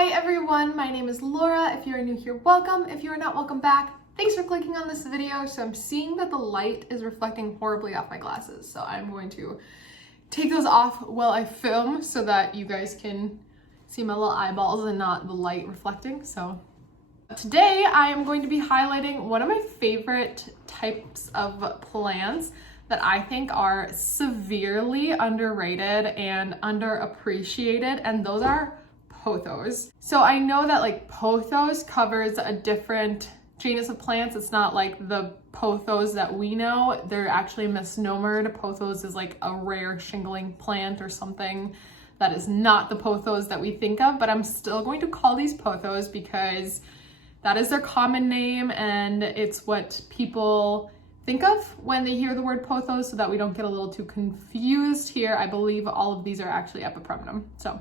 Hi everyone, my name is Laura. If you are new here, welcome. If you are not, welcome back. Thanks for clicking on this video. So I'm seeing that the light is reflecting horribly off my glasses. So I'm going to take those off while I film so that you guys can see my little eyeballs and not the light reflecting. So today I am going to be highlighting one of my favorite types of plants that I think are severely underrated and underappreciated, and those are pothos. So I know that like pothos covers a different genus of plants. It's not like the pothos that we know. They're actually misnomered. Pothos is like a rare shingling plant or something that is not the pothos that we think of, but I'm still going to call these pothos because that is their common name and it's what people think of when they hear the word pothos, so that we don't get a little too confused here. I believe all of these are actually epipremnum. So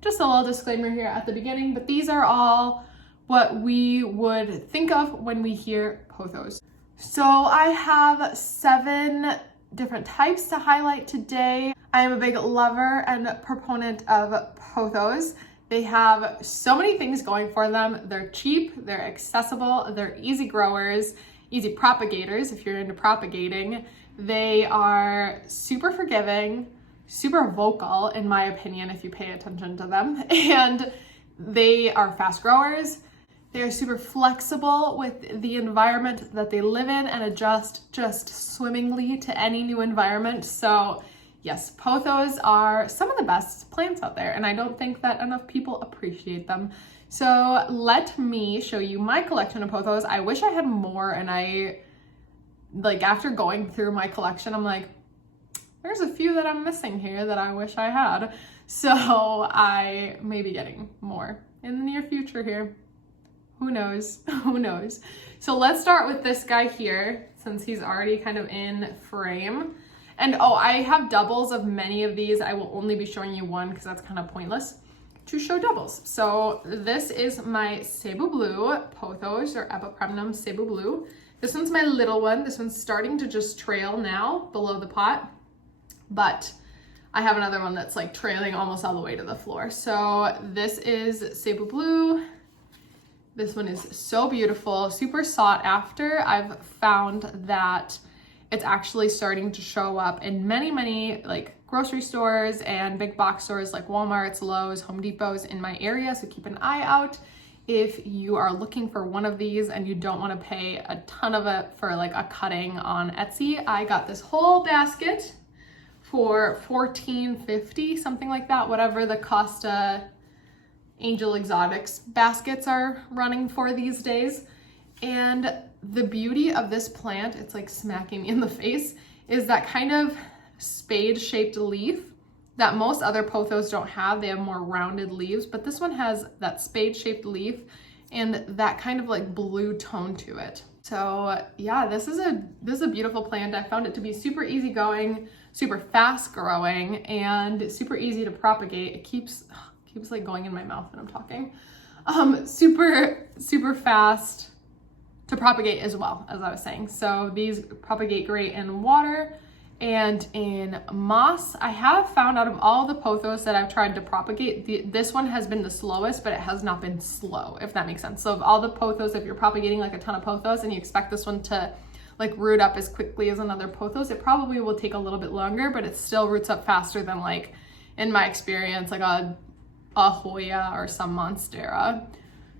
just a little disclaimer here at the beginning, but these are all what we would think of when we hear pothos. So I have 7 different types to highlight today. I am a big lover and proponent of pothos. They have so many things going for them. They're cheap, they're accessible, they're easy growers, easy propagators if you're into propagating. They are super forgiving, super vocal in my opinion if you pay attention to them, and they are fast growers. They are super flexible with the environment that they live in and adjust just swimmingly to any new environment. So yes, pothos are some of the best plants out there, and I don't think that enough people appreciate them. So let me show you my collection of pothos. I wish I had more, and after going through my collection, I'm like, there's a few that I'm missing here that I wish I had. So I may be getting more in the near future here. Who knows? Who knows? So let's start with this guy here, since he's already kind of in frame. And oh, I have doubles of many of these. I will only be showing you one because that's kind of pointless to show doubles. So this is my Cebu Blue pothos, or epipremnum Cebu Blue. This one's my little one. This one's starting to just trail now below the pot, but I have another one that's like trailing almost all the way to the floor. So this is Cebu Blue. This one is so beautiful, super sought after. I've found that it's actually starting to show up in many like grocery stores and big box stores like Walmart's, Lowe's, Home Depot's in my area. So keep an eye out if you are looking for one of these and you don't want to pay a ton of it for like a cutting on Etsy. I got this whole basket for $14.50, something like that, whatever the Costa Angel Exotics baskets are running for these days. And the beauty of this plant, it's like smacking me in the face, is that kind of spade-shaped leaf that most other pothos don't have. They have more rounded leaves, but this one has that spade-shaped leaf and that kind of like blue tone to it. So yeah, this is a beautiful plant. I found it to be super easygoing, super fast growing, and super easy to propagate. It keeps like going in my mouth when I'm talking. Super fast to propagate as well, as I was saying. So these propagate great in water and in moss. I have found out of all the pothos that I've tried to propagate, this one has been the slowest, but it has not been slow, if that makes sense. So of all the pothos, if you're propagating like a ton of pothos and you expect this one to like root up as quickly as another pothos, it probably will take a little bit longer, but it still roots up faster than, like, in my experience, like a Hoya or some Monstera.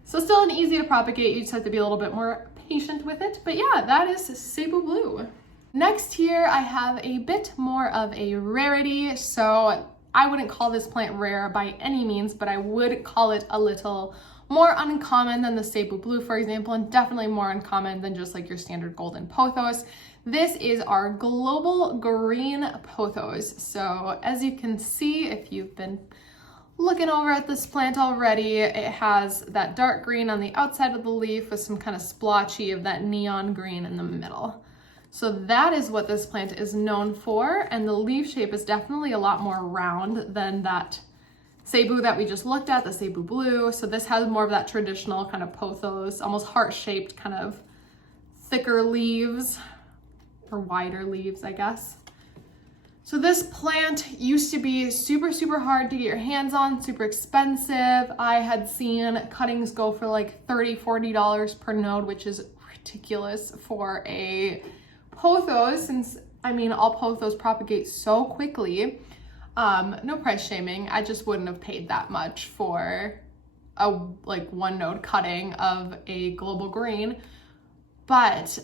So still an easy to propagate. You just have to be a little bit more patient with it. But yeah, that is Cebu Blue. Next here, I have a bit more of a rarity. So I wouldn't call this plant rare by any means, but I would call it a little more uncommon than the Cebu Blue, for example, and definitely more uncommon than just like your standard golden pothos. This is our global green pothos. So as you can see, if you've been looking over at this plant already, it has that dark green on the outside of the leaf with some kind of splotchy of that neon green in the middle. So that is what this plant is known for, and the leaf shape is definitely a lot more round than that Cebu that we just looked at, the Cebu Blue. So this has more of that traditional kind of pothos, almost heart-shaped kind of thicker leaves, or wider leaves, I guess. So this plant used to be super, super hard to get your hands on, super expensive. I had seen cuttings go for like $30, $40 per node, which is ridiculous for a pothos, since I mean, all pothos propagate so quickly. No price shaming. I just wouldn't have paid that much for a like one node cutting of a global green, but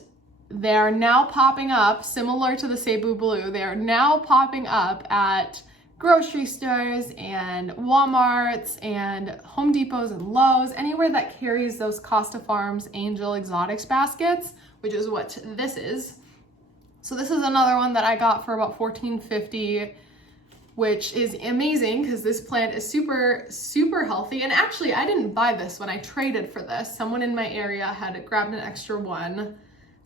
they're now popping up, similar to the Cebu Blue. They are now popping up at grocery stores and Walmarts and Home Depots and Lowe's, anywhere that carries those Costa Farms Angel Exotics baskets, which is what this is. So this is another one that I got for about $14.50, which is amazing because this plant is super, super healthy. And actually, I didn't buy this one. I traded for this. Someone in my area had grabbed an extra one,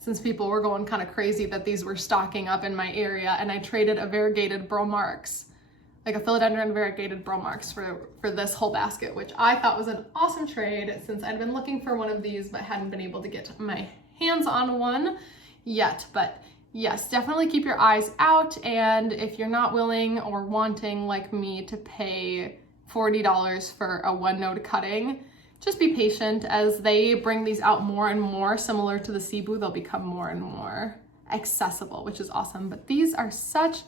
since people were going kind of crazy that these were stocking up in my area, and I traded a variegated bromarx, like a philodendron variegated bromarx for this whole basket, which I thought was an awesome trade since I'd been looking for one of these but hadn't been able to get my hands on one yet. But yes, definitely keep your eyes out, and if you're not willing or wanting like me to pay $40 for a one node cutting, just be patient. As they bring these out more and more, similar to the Cebu, they'll become more and more accessible, which is awesome. But these are such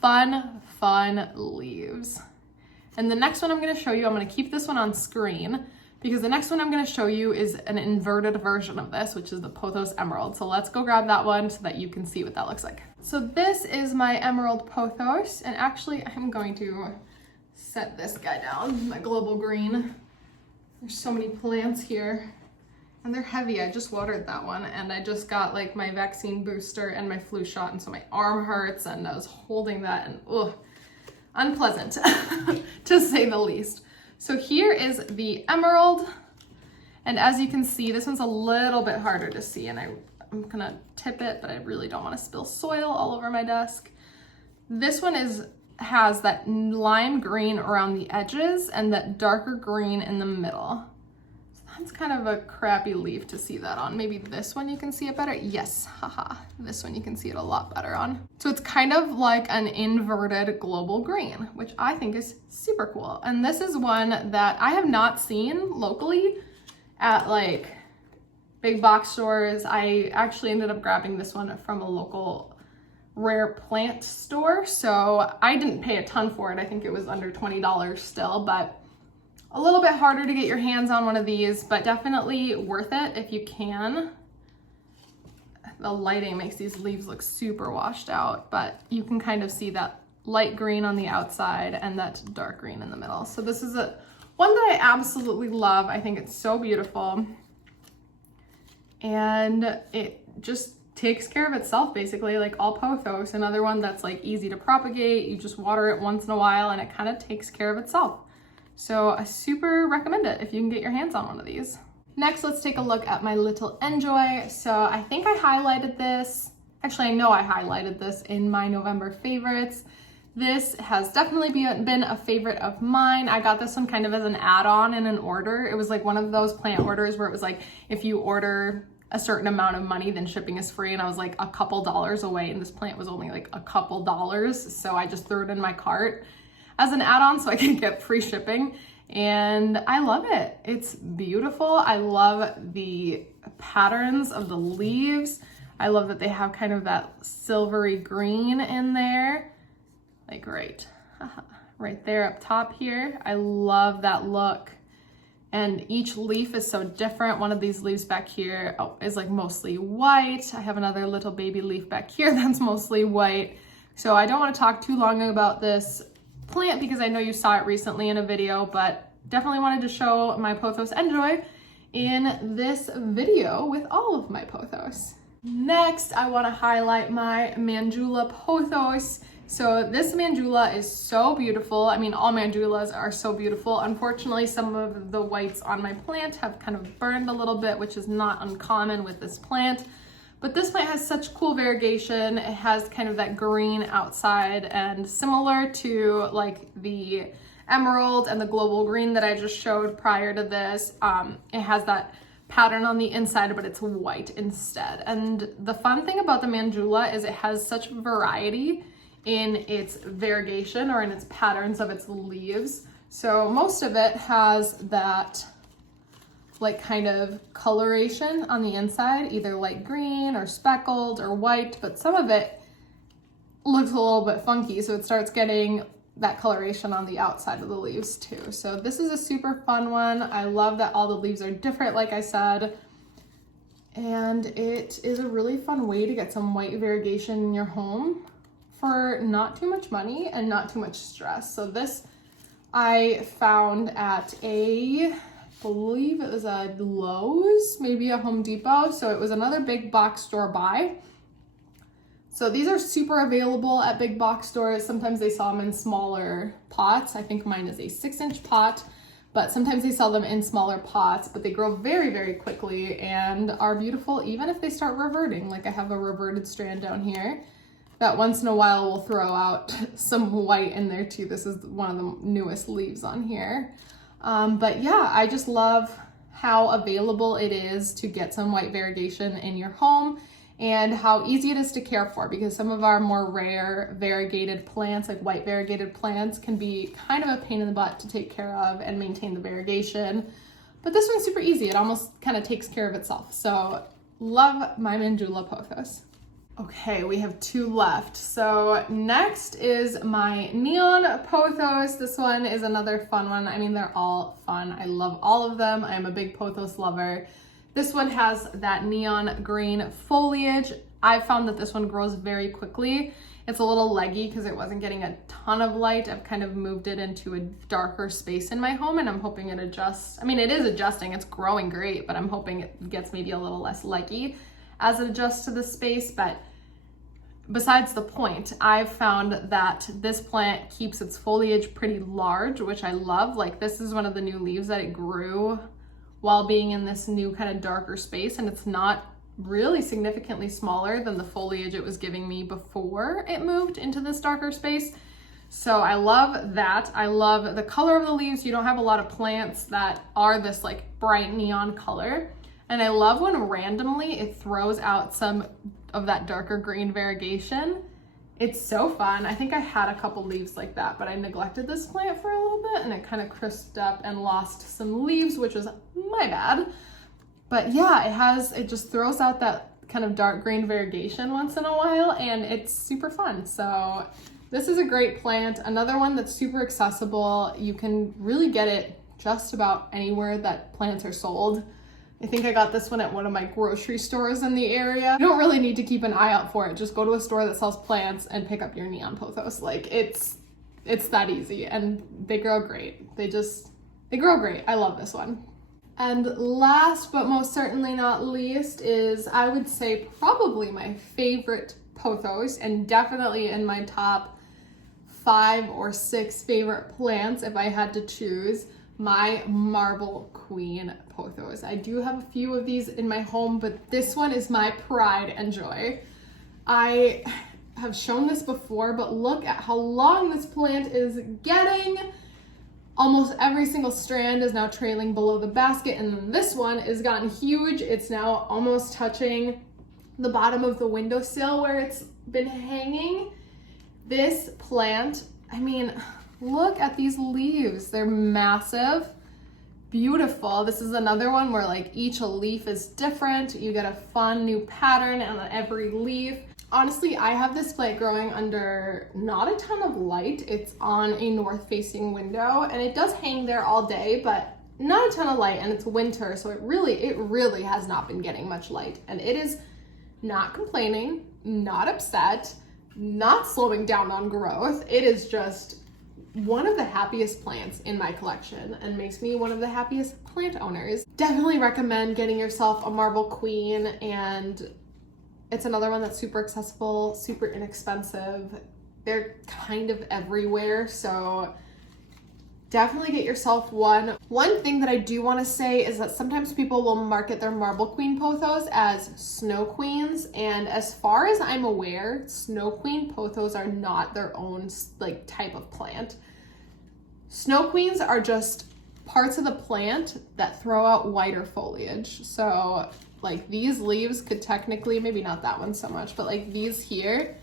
fun leaves. And the next one I'm gonna show you, I'm gonna keep this one on screen because the next one I'm gonna show you is an inverted version of this, which is the Pothos Emerald. So let's go grab that one so that you can see what that looks like. So this is my Emerald Pothos, and actually I'm going to set this guy down, my global green. There's so many plants here and they're heavy. I just watered that one and I just got like my vaccine booster and my flu shot, and so my arm hurts and I was holding that and unpleasant to say the least. So here is the emerald, and as you can see, this one's a little bit harder to see, and I'm gonna tip it, but I really don't want to spill soil all over my desk. This one has that lime green around the edges and that darker green in the middle. So that's kind of a crappy leaf to see that on. Maybe this one you can see it better. Yes, haha, this one you can see it a lot better on. So it's kind of like an inverted global green, which I think is super cool. And this is one that I have not seen locally at like big box stores. I actually ended up grabbing this one from a local rare plant store, so I didn't pay a ton for it. I think it was under $20 still, but a little bit harder to get your hands on one of these, but definitely worth it if you can. The lighting makes these leaves look super washed out, but you can kind of see that light green on the outside and that dark green in the middle. So this is one that I absolutely love. I think it's so beautiful, and it just takes care of itself basically, like all pothos. Another one that's like easy to propagate. You just water it once in a while and it kind of takes care of itself. So I super recommend it if you can get your hands on one of these. Next, let's take a look at my little Enjoy. So I think I highlighted this. Actually, I know I highlighted this in my November favorites. This has definitely been a favorite of mine. I got this one kind of as an add-on in an order. It was like one of those plant orders where it was like, if you order a certain amount of money, then shipping is free, and I was like a couple dollars away, and this plant was only like a couple dollars, so I just threw it in my cart as an add-on so I could get free shipping, and I love it. It's beautiful. I love the patterns of the leaves. I love that they have kind of that silvery green in there, like right there up top here. I love that look. And each leaf is so different. One of these leaves back here is like mostly white. I have another little baby leaf back here that's mostly white. So I don't want to talk too long about this plant because I know you saw it recently in a video, but definitely wanted to show my Pothos Enjoy in this video with all of my pothos. Next, I want to highlight my Manjula Pothos. So this Manjula is so beautiful. I mean, all Manjulas are so beautiful. Unfortunately, some of the whites on my plant have kind of burned a little bit, which is not uncommon with this plant. But this plant has such cool variegation. It has kind of that green outside, and similar to like the emerald and the global green that I just showed prior to this, it has that pattern on the inside, but it's white instead. And the fun thing about the Manjula is it has such variety in its variegation or in its patterns of its leaves. So most of it has that like kind of coloration on the inside, either light green or speckled or white, but some of it looks a little bit funky, so it starts getting that coloration on the outside of the leaves too. So this is a super fun one. I love that all the leaves are different, like I said, and it is a really fun way to get some white variegation in your home for not too much money and not too much stress. So this I found at I believe it was a Lowe's, maybe a Home Depot. So it was another big box store buy. So these are super available at big box stores. Sometimes they sell them in smaller pots. I think mine is a 6-inch pot, but sometimes they sell them in smaller pots, but they grow very, very quickly and are beautiful even if they start reverting. Like I have a reverted strand down here that once in a while will throw out some white in there too. This is one of the newest leaves on here. But yeah, I just love how available it is to get some white variegation in your home and how easy it is to care for, because some of our more rare variegated plants, like white variegated plants, can be kind of a pain in the butt to take care of and maintain the variegation. But this one's super easy. It almost kind of takes care of itself. So love my Manjula Pothos. Okay, we have 2 left. So next is my neon pothos. This one is another fun one. I mean, they're all fun. I love all of them. I'm a big pothos lover. This one has that neon green foliage. I found that this one grows very quickly. It's a little leggy because it wasn't getting a ton of light. I've kind of moved it into a darker space in my home and I'm hoping it adjusts. I mean, it is adjusting, it's growing great, but I'm hoping it gets maybe a little less leggy as it adjusts to the space. But besides the point, I've found that this plant keeps its foliage pretty large, which I love. Like this is one of the new leaves that it grew while being in this new kind of darker space, and it's not really significantly smaller than the foliage it was giving me before it moved into this darker space. So I love that. I love the color of the leaves. You don't have a lot of plants that are this like bright neon color. And I love when randomly it throws out some of that darker green variegation. It's so fun. I think I had a couple leaves like that, but I neglected this plant for a little bit and it kind of crisped up and lost some leaves, which was my bad. But yeah, it just throws out that kind of dark green variegation once in a while and it's super fun. So this is a great plant. Another one that's super accessible. You can really get it just about anywhere that plants are sold. I think I got this one at one of my grocery stores in the area. You don't really need to keep an eye out for it. Just go to a store that sells plants and pick up your neon pothos. Like it's that easy and they grow great. They grow great. I love this one. And last but most certainly not least is, I would say, probably my favorite pothos and definitely in my top 5 or 6 favorite plants if I had to choose, my Marble Queen pothos. I do have a few of these in my home, but this one is my pride and joy. I have shown this before, but look at how long this plant is getting. Almost every single strand is now trailing below the basket, and then this one has gotten huge. It's now almost touching the bottom of the windowsill where it's been hanging. This plant, I mean, look at these leaves. They're massive, beautiful. This is another one where like each leaf is different. You get a fun new pattern on every leaf. Honestly, I have this plant growing under not a ton of light. It's on a north-facing window and it does hang there all day, but not a ton of light, and it's winter, so it really has not been getting much light. And it is not complaining, not upset, not slowing down on growth. It is just one of the happiest plants in my collection and makes me one of the happiest plant owners. Definitely recommend getting yourself a Marble Queen, and it's another one that's super accessible, super inexpensive. They're kind of everywhere, so definitely get yourself one. One thing that I do want to say is that sometimes people will market their Marble Queen pothos as Snow Queens, and as far as I'm aware, Snow Queen pothos are not their own like type of plant. Snow Queens are just parts of the plant that throw out whiter foliage. So like these leaves could technically, maybe not that one so much, but like these here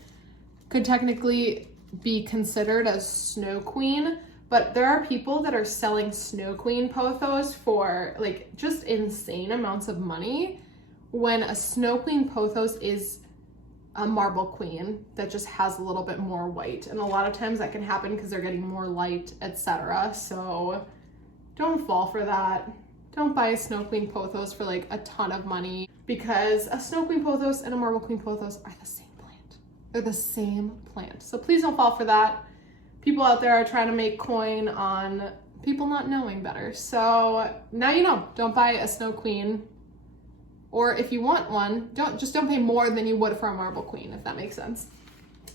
could technically be considered a snow queen, but there are people that are selling snow queen pothos for like just insane amounts of money, when a snow queen pothos is a marble queen that just has a little bit more white. And a lot of times that can happen because they're getting more light, etc. So don't fall for that. Don't buy a snow queen pothos for like a ton of money, because a snow queen pothos and a marble queen pothos are the same plant. They're the same plant. So please don't fall for that. People out there are trying to make coin on people not knowing better. So now you know, don't buy a snow queen. Or if you want one, don't pay more than you would for a marble queen, if that makes sense.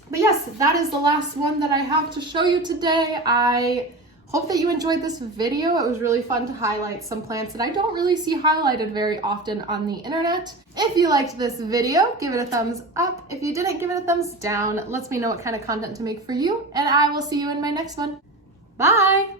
But yes, that is the last one that I have to show you today. I hope that you enjoyed this video. It was really fun to highlight some plants that I don't really see highlighted very often on the internet. If you liked this video, give it a thumbs up. If you didn't, give it a thumbs down. It lets me know what kind of content to make for you, and I will see you in my next one. Bye!